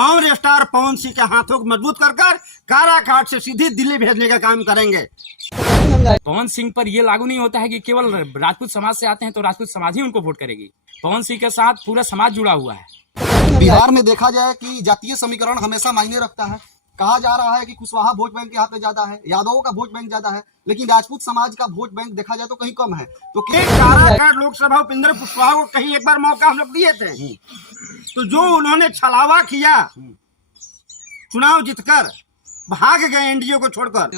Power star Pawan Singh के हाथों को मजबूत कर काराकाट से सीधी दिल्ली भेजने का काम करेंगे। पवन सिंह पर यह लागू नहीं होता है कि केवल राजपूत समाज से आते हैं तो राजपूत समाज ही उनको वोट करेगी। पवन सिंह के साथ पूरा समाज जुड़ा हुआ है। बिहार में देखा जाए कि जातीय समीकरण हमेशा मायने रखता है। कहा जा रहा है कि कुशवाहा वोट बैंक यहाँ पे ज्यादा है, यादवों का वोट बैंक ज्यादा है, लेकिन राजपूत समाज का वोट बैंक देखा जाए तो कहीं कम है। तो काराकाट लोकसभा उपेंद्र कुशवाहा को कहीं एक बार मौका हम लोग दिए थे, तो जो उन्होंने छलावा किया, चुनाव जीतकर भाग गए एनडीए को छोड़कर।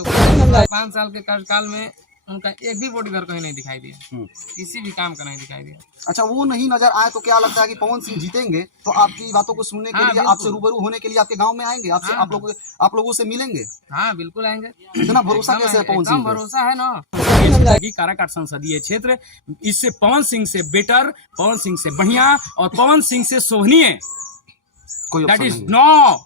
5 साल के कार्यकाल में उनका एक भी वोट इधर कहीं नहीं दिखाई दिया, किसी भी काम का नहीं दिखाई दिया। अच्छा, वो नहीं नजर आए तो क्या लगता है कि पवन सिंह जीतेंगे तो आपकी बातों को सुनने के लिए, आपसे रूबरू होने के लिए आपके गांव में आएंगे, आपसे आप लोगों से मिलेंगे? हाँ बिल्कुल आएंगे। इतना भरोसा कैसे है पवन सिंह? भरोसा है ना। काराकाट संसदीय क्षेत्र इससे पवन सिंह से बेटर, पवन सिंह से बढ़िया और पवन सिंह से शोभनीय दैट इज नो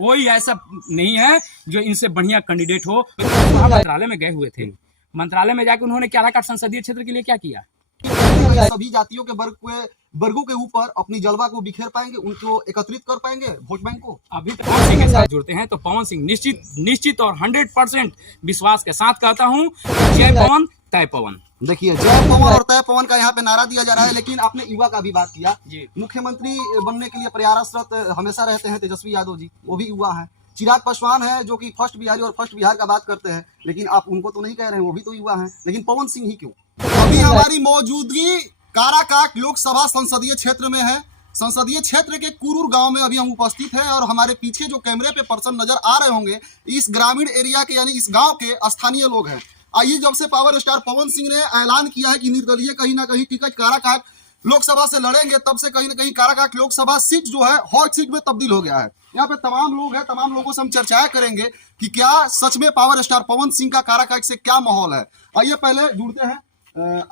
कोई ऐसा नहीं है जो इनसे बढ़िया कैंडिडेट हो। मंत्रालय में गए हुए थे, मंत्रालय में जाकर उन्होंने काराकाट संसदीय क्षेत्र के लिए क्या किया? सभी जातियों के वर्गों के ऊपर अपनी जलवा को बिखेर पाएंगे, उनको एकत्रित कर पाएंगे वोट बैंक को। अभी तक पवन सिंह के साथ जुड़ते हैं तो पवन सिंह निश्चित और 100% विश्वास के साथ कहता हूँ, जय पवन तय पवन। देखिए, जय पवन और तय पवन का यहाँ पे नारा दिया जा रहा है। लेकिन आपने युवा का भी बात किया। मुख्यमंत्री बनने के लिए प्रयासरत हमेशा रहते हैं तेजस्वी यादव जी, वो भी युवा है। चिराग पासवान है जो कि फर्स्ट बिहारी और फर्स्ट बिहार का बात करते हैं, लेकिन आप उनको तो नहीं कह रहे हैं, वो भी तो युवा हैं। लेकिन पवन सिंह ही क्यों? अभी हमारी मौजूदगी काराकाट लोकसभा संसदीय क्षेत्र में है। संसदीय क्षेत्र के कुरूर गांव में अभी हम उपस्थित हैं और हमारे पीछे जो कैमरे पे पर्सन नजर आ रहे होंगे, इस ग्रामीण एरिया के यानी इस गांव के स्थानीय लोग हैं। आइए, जब से पावर स्टार पवन सिंह ने ऐलान किया है कि निर्दलीय कहीं ना कहीं टिकट काराकाट लोकसभा से लड़ेंगे, तब से कहीं ना कहीं काराकाट लोकसभा सीट जो है हॉट सीट में तब्दील हो गया है। यहाँ पे तमाम लोग हैं, तमाम लोगों से हम चर्चाएं करेंगे कि क्या सच में पावर स्टार पवन सिंह का काराकाट से क्या माहौल है। आइए पहले जुड़ते हैं।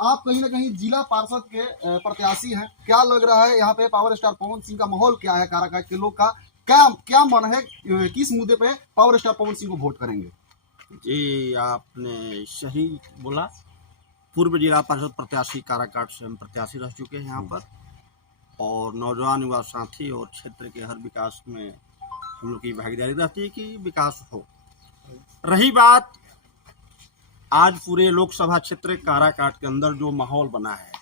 आप कहीं ना कहीं जिला पार्षद के प्रत्याशी हैं, क्या लग रहा है यहाँ पे पावर स्टार पवन सिंह का माहौल क्या है? काराकाट के लोग का क्या मन है, किस मुद्दे पे पावर स्टार पवन सिंह को वोट करेंगे? जी, आपने सही बोला। पूर्व जिला परिषद प्रत्याशी काराकाट से हम प्रत्याशी रह चुके हैं यहाँ पर, और नौजवान युवा साथी और क्षेत्र के हर विकास में हम लोग की भागीदारी रहती है कि विकास हो। रही बात आज पूरे लोकसभा क्षेत्र काराकाट के अंदर जो माहौल बना है,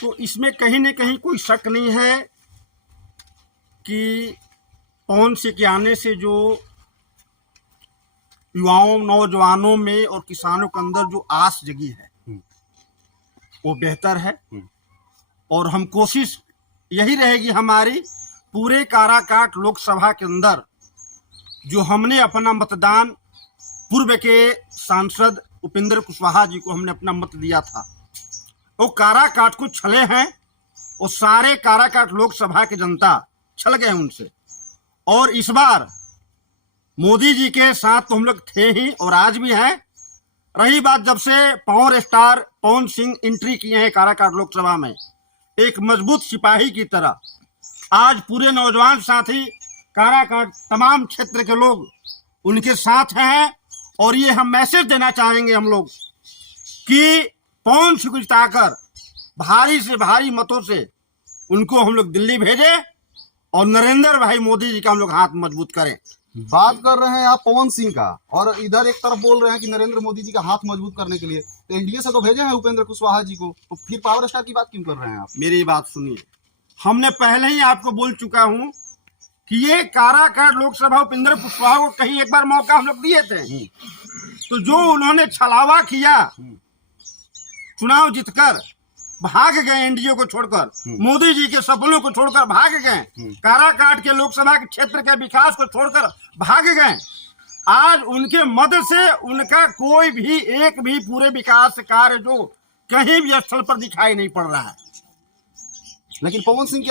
तो इसमें कहीं न कहीं कोई शक नहीं है कि पवन सिंह के आने से जो युवाओं, नौजवानों में और किसानों के अंदर जो आस जगी है वो बेहतर है। और हम कोशिश यही रहेगी हमारी, पूरे काराकाट लोकसभा के अंदर जो हमने अपना मतदान पूर्व के सांसद उपेंद्र कुशवाहा जी को हमने अपना मत दिया था, वो काराकाट को छले हैं, वो सारे काराकाट लोकसभा की जनता छल गए उनसे। और इस बार मोदी जी के साथ तो हम लोग थे ही और आज भी हैं। रही बात जब से power star Pawan Singh entry किए हैं काराकाट लोकसभा में, एक मजबूत सिपाही की तरह आज पूरे नौजवान साथी काराकाट तमाम क्षेत्र के लोग उनके साथ हैं। और ये हम मैसेज देना चाहेंगे हम लोग कि पवन सिंह को जिताकर भारी से भारी मतों से उनको हम लोग दिल्ली भेजें और नरेंद्र भाई मोदी जी का हम लोग हाथ मजबूत करें। बात कर रहे हैं आप पवन सिंह का, और इधर एक तरफ बोल रहे हैं कि नरेंद्र मोदी जी का हाथ मजबूत करने के लिए तो एनडीए से तो भेजे हैं उपेंद्र कुशवाहा जी को, तो फिर पावर स्टार की बात क्यों कर रहे हैं आप? मेरी बात सुनिए, हमने पहले ही आपको बोल चुका हूं कि ये काराकाट लोकसभा उपेंद्र कुशवाहा को कहीं एक बार मौका हम लोग दिए थे, तो जो उन्होंने छलावा किया, चुनाव जीतकर भाग गए एनडीए को छोड़कर, मोदी जी के सपनों को छोड़कर भाग गए, काराकाट के लोकसभा के क्षेत्र के विकास को छोड़कर भाग गए। आज उनके मदद से उनका कोई भी एक भी पूरे विकास कार्य जो कहीं भी स्थल पर दिखाई नहीं पड़ रहा है। लेकिन पवन सिंह से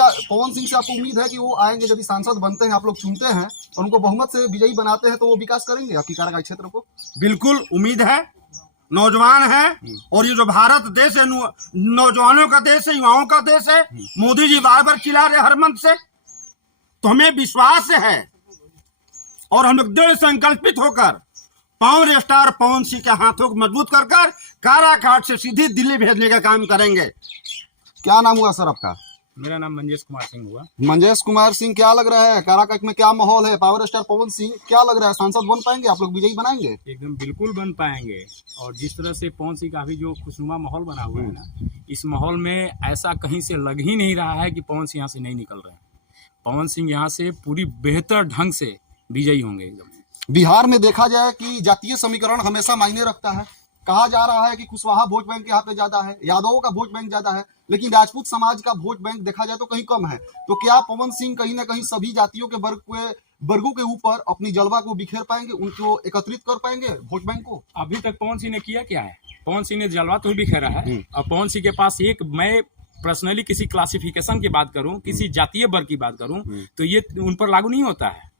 आपको उम्मीद है कि वो आएंगे, यदि सांसद बनते हैं, आप लोग चुनते हैं और उनको बहुमत से विजयी बनाते हैं, तो वो विकास करेंगे आपकी काराकाट क्षेत्र को? बिल्कुल उम्मीद है। नौजवान है और ये जो भारत देश है नौजवानों का देश है, युवाओं का देश है। मोदी जी बार बार चिल्ला रहे हर मंच से, तो हमें विश्वास है और हम लोग दृढ़ संकल्पित होकर पावर स्टार पवन सिंह के हाथों को मजबूत कर काराकाट से सीधी दिल्ली भेजने का काम करेंगे। क्या नाम हुआ सर आपका? मेरा नाम मंजेश कुमार सिंह हुआ। मंजेश कुमार सिंह, क्या लग रहा है काराकाट में क्या माहौल है? पावर स्टार पवन सिंह क्या लग रहा है, सांसद बन पाएंगे? आप लोग विजयी बनाएंगे? एकदम बिल्कुल बन पाएंगे। और जिस तरह से पवन सिंह का भी जो खुशनुमा माहौल बना हुआ है ना, इस माहौल में ऐसा कहीं से लग ही नहीं रहा है कि पवन सिंह यहाँ से नहीं निकल रहे हैं। पवन सिंह यहाँ से पूरी बेहतर ढंग से विजयी होंगे एकदम। बिहार में देखा जाए कि जातीय समीकरण हमेशा मायने रखता है। कहा जा रहा है कि कुशवाहा वोट बैंक यहाँ पे ज्यादा है, यादवों का वोट बैंक ज्यादा है, लेकिन राजपूत समाज का वोट बैंक देखा जाए तो कहीं कम है। तो क्या पवन सिंह कहीं ना कहीं सभी जातियों के वर्गों के ऊपर अपनी जलवा को बिखेर पाएंगे, उनको एकत्रित कर पाएंगे वोट बैंक को? अभी तक पवन सिंह ने किया क्या है? पवन सिंह ने जलवा तो बिखेरा है। और पवन सिंह के पास एक, मैं पर्सनली किसी क्लासिफिकेशन की बात करूं, किसी जातीय वर्ग की बात करूं, तो ये उन पर लागू नहीं होता है।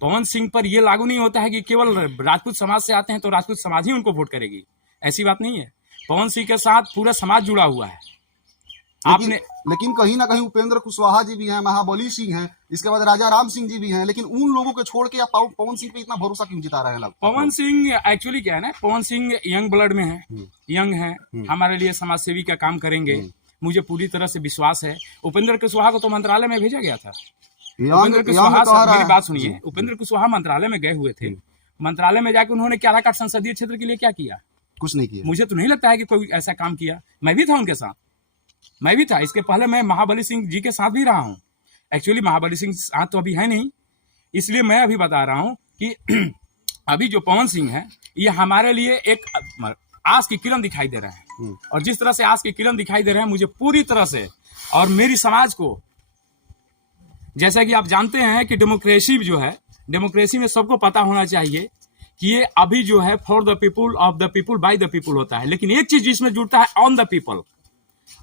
पवन सिंह पर यह लागू नहीं होता है कि केवल राजपूत समाज से आते हैं तो राजपूत समाज ही उनको वोट करेगी, ऐसी बात नहीं है। पवन सिंह के साथ पूरा समाज जुड़ा हुआ है। लेकिन कहीं ना कहीं उपेंद्र कुशवाहा जी भी हैं, महाबली सिंह हैं, इसके बाद राजा राम सिंह जी भी हैं, लेकिन उन लोगों को छोड़ के आप पवन सिंह पे इतना भरोसा क्यों जिता रहे हैं? पवन सिंह एक्चुअली क्या है ना, पवन सिंह यंग ब्लड में है, यंग है, हमारे लिए समाज सेवी का काम करेंगे, मुझे पूरी तरह से विश्वास है। उपेंद्र कुशवाहा को तो मंत्रालय में भेजा गया था। उपेंद्र कुशवाहा, मेरी बात सुनिए, उपेंद्र कुशवाहा मंत्रालय में गए हुए थे। मंत्रालय में जाकर उन्होंने काराकाट संसदीय क्षेत्र के लिए क्या किया? कुछ नहीं किया। मुझे तो नहीं लगता है कि कोई ऐसा काम किया। मैं भी था उनके साथ, मैं भी था। इसके पहले मैं महाबली सिंह जी के साथ भी रहा हूँ। एक्चुअली महाबली सिंह साथ तो अभी है नहीं, इसलिए मैं अभी बता रहा हूँ कि अभी जो पवन सिंह है, ये हमारे लिए एक आस की किरण दिखाई दे रहा है। और जिस तरह से आस की किरण दिखाई दे रहे हैं, मुझे पूरी तरह से और मेरी समाज को, जैसा कि आप जानते हैं कि डेमोक्रेसी जो है, डेमोक्रेसी में सबको पता होना चाहिए कि ये अभी जो है for the people, of the people, by the people होता है, लेकिन एक चीज जिसमें जुड़ता है, ऑन द पीपल।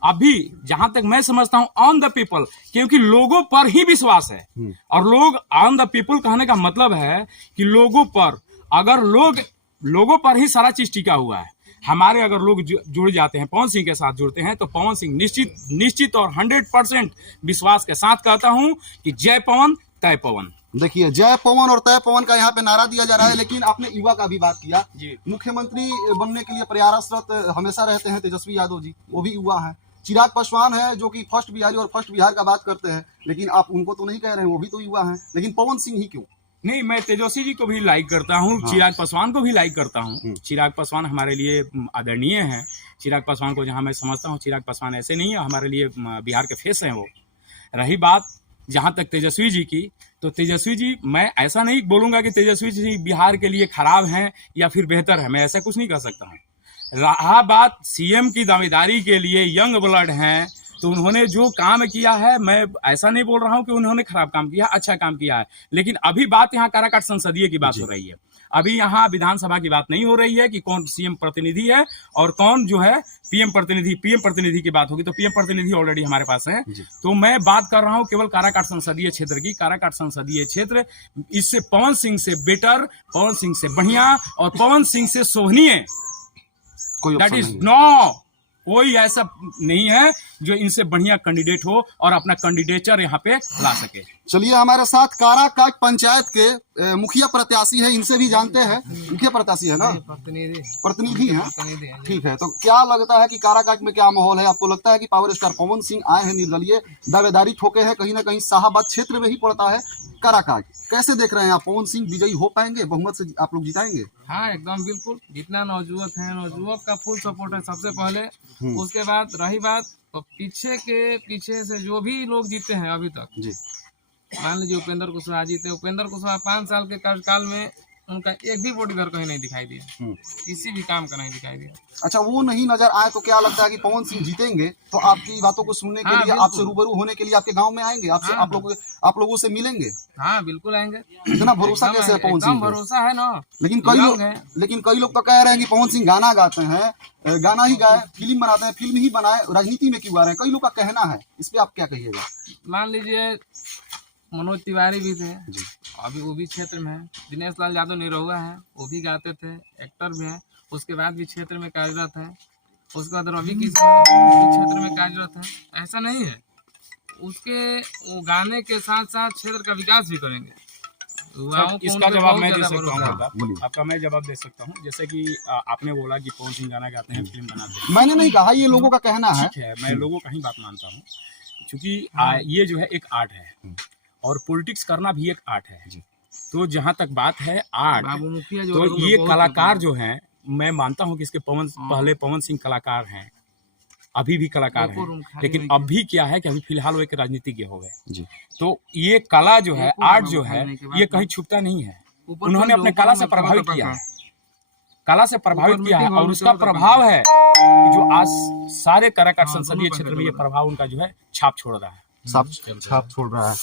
अभी जहां तक मैं समझता हूं ऑन द पीपल, क्योंकि लोगों पर ही विश्वास है। और लोग ऑन द पीपल कहने का मतलब है कि लोगों पर, अगर लोगों पर ही सारा चीज टिका हुआ है। हमारे अगर लोग जुड़ जाते हैं, पवन सिंह के साथ जुड़ते हैं, तो पवन सिंह निश्चित और 100% विश्वास के साथ कहता हूं कि जय पवन तय पवन। देखिए, जय पवन और तय पवन का यहाँ पे नारा दिया जा रहा है, लेकिन आपने युवा का भी बात किया। मुख्यमंत्री बनने के लिए प्रयासरत हमेशा रहते हैं तेजस्वी यादव जी, वो भी युवा है। चिराग पासवान है जो कि फर्स्ट बिहारी और फर्स्ट बिहार का बात करते हैं, लेकिन आप उनको तो नहीं कह रहे हैं, वो भी तो युवा हैं। लेकिन पवन सिंह ही क्यों? नहीं, मैं तेजस्वी जी को भी लाइक करता हूँ, चिराग पासवान को भी लाइक करता हूँ। चिराग पासवान हमारे लिए आदरणीय हैं। चिराग पासवान को जहाँ मैं समझता हूँ, चिराग पासवान ऐसे नहीं है, हमारे लिए बिहार के फेस हैं वो। रही बात जहाँ तक तेजस्वी जी की, तो तेजस्वी जी, मैं ऐसा नहीं बोलूंगा कि तेजस्वी जी बिहार के लिए खराब हैं या फिर बेहतर है, मैं ऐसा कुछ नहीं कह सकता हूँ। रहा बात सीएम की दावेदारी के लिए, यंग ब्लड हैं, तो उन्होंने जो काम किया है, मैं ऐसा नहीं बोल रहा हूं कि उन्होंने खराब काम किया, अच्छा काम किया है। लेकिन अभी बात यहाँ काराकाट संसदीय की बात हो रही है। अभी यहाँ विधानसभा की बात नहीं हो रही है कि कौन सीएम प्रतिनिधि है और कौन जो है पीएम प्रतिनिधि की बात होगी, तो पीएम प्रतिनिधि ऑलरेडी हमारे पास है। तो मैं बात कर रहा हूँ केवल काराकाट संसदीय क्षेत्र की। काराकाट संसदीय क्षेत्र इससे पवन सिंह से बेटर, पवन सिंह से बढ़िया और पवन सिंह से शोभनीय, दैट इज नो, कोई ऐसा नहीं है जो इनसे बढ़िया कैंडिडेट हो और अपना कैंडिडेचर यहाँ पे ला सके। चलिए, हमारे साथ काराकाट पंचायत के मुखिया प्रत्याशी है, इनसे भी जानते हैं। मुखिया प्रत्याशी है ना? प्रतिनिधि हैं। ठीक है, तो क्या लगता है कि काराकाट में क्या माहौल है? आपको लगता है कि पावर स्टार पवन सिंह आए हैं निर्दलीय, दावेदारी ठोके हैं, कहीं ना कहीं शाहाबाद क्षेत्र में ही पड़ता है काराकाट, कैसे देख रहे हैं आप? पवन सिंह विजयी हो पाएंगे? बहुमत से आप लोग जिताएंगे? हाँ, एकदम बिल्कुल। जितना नवजुवक है, नवजुवक का फुल सपोर्ट है सबसे पहले। उसके बाद रही बात तो पीछे से जो भी लोग जीते हैं अभी तक जी, मान लीजिए उपेंद्र कुशवाहा जीते। उपेंद्र कुशवाहा 5 साल के कार्यकाल में उनका एक भी वोट इधर कहीं नहीं दिखाई दिया, किसी भी काम का नहीं दिखाई दिया। अच्छा, वो नहीं नजर आए तो क्या लगता है कि पवन सिंह जीतेंगे तो आपकी बातों को सुनने के लिए, आपसे रूबरू होने के लिए आपके गांव में आएंगे, आपसे आप लोगों से मिलेंगे? हाँ, बिल्कुल आएंगे। इतना भरोसा कैसे है पवन सिंह? भरोसा है ना। लेकिन कई लोग तो कह रहे हैं कि पवन सिंह गाना गाते हैं, गाना ही गाए, फिल्म बनाते हैं, फिल्म ही बनाए, राजनीति में क्यों आ रहे हैं? कई लोग का कहना है, इस पे आप क्या कहिएगा? मान लीजिए मनोज तिवारी भी थे, अभी वो भी क्षेत्र में है। दिनेश लाल यादव निरहुआ है, वो भी गाते थे, एक्टर भी हैं, उसके बाद भी क्षेत्र में कार्यरत है। उसके बाद रवि किशन भी क्षेत्र में कार्यरत है। ऐसा नहीं है, उसके वो गाने के साथ साथ क्षेत्र का विकास भी करेंगे। इसका जवाब मैं दे सकता हूँ, आपका मैं जवाब दे सकता हूँ। जैसे कि आपने बोला कि पवन सिंह गाना गाते हैं, फिल्म बनाते हैं, मैंने नहीं कहा, ये लोगों का कहना है। मैं लोगों का ही बात मानता हूँ। चूंकि ये जो है एक आर्ट है और पॉलिटिक्स करना भी एक आर्ट है। तो जहां तक बात है आर्ट, बाबू मुखिया जो तो लोगों में ये बहुत कलाकार जो हैं, मैं मानता हूं कि इसके पहले पवन सिंह कलाकार हैं, अभी भी कलाकार एको हैं, रूम खाली लेकिन नहीं अभी क्या है कि अभी फिलहाल वो एक राजनीतिज्ञ हो गए। जी। तो ये कला जो है, एको आर्ट रूम जो खाली है, नहीं के बाद ये कहीं छुपता नहीं है। ऊपर उन्होंने पर अपने ऊपर कला में से बहुत प्रभावित ऊपर किया का। है, कला से प्रभावित ऊपर किया है, मीटिंग और हॉल उसका में चलो प्रभाव है कि जो आज सारे काराकाट हाँ, संसदीय दोनों क्षेत्र बंद में ये कर दो। प्रभाव उनका जो है छाप छोड़ रहा है। छाप छोड़ रहा है।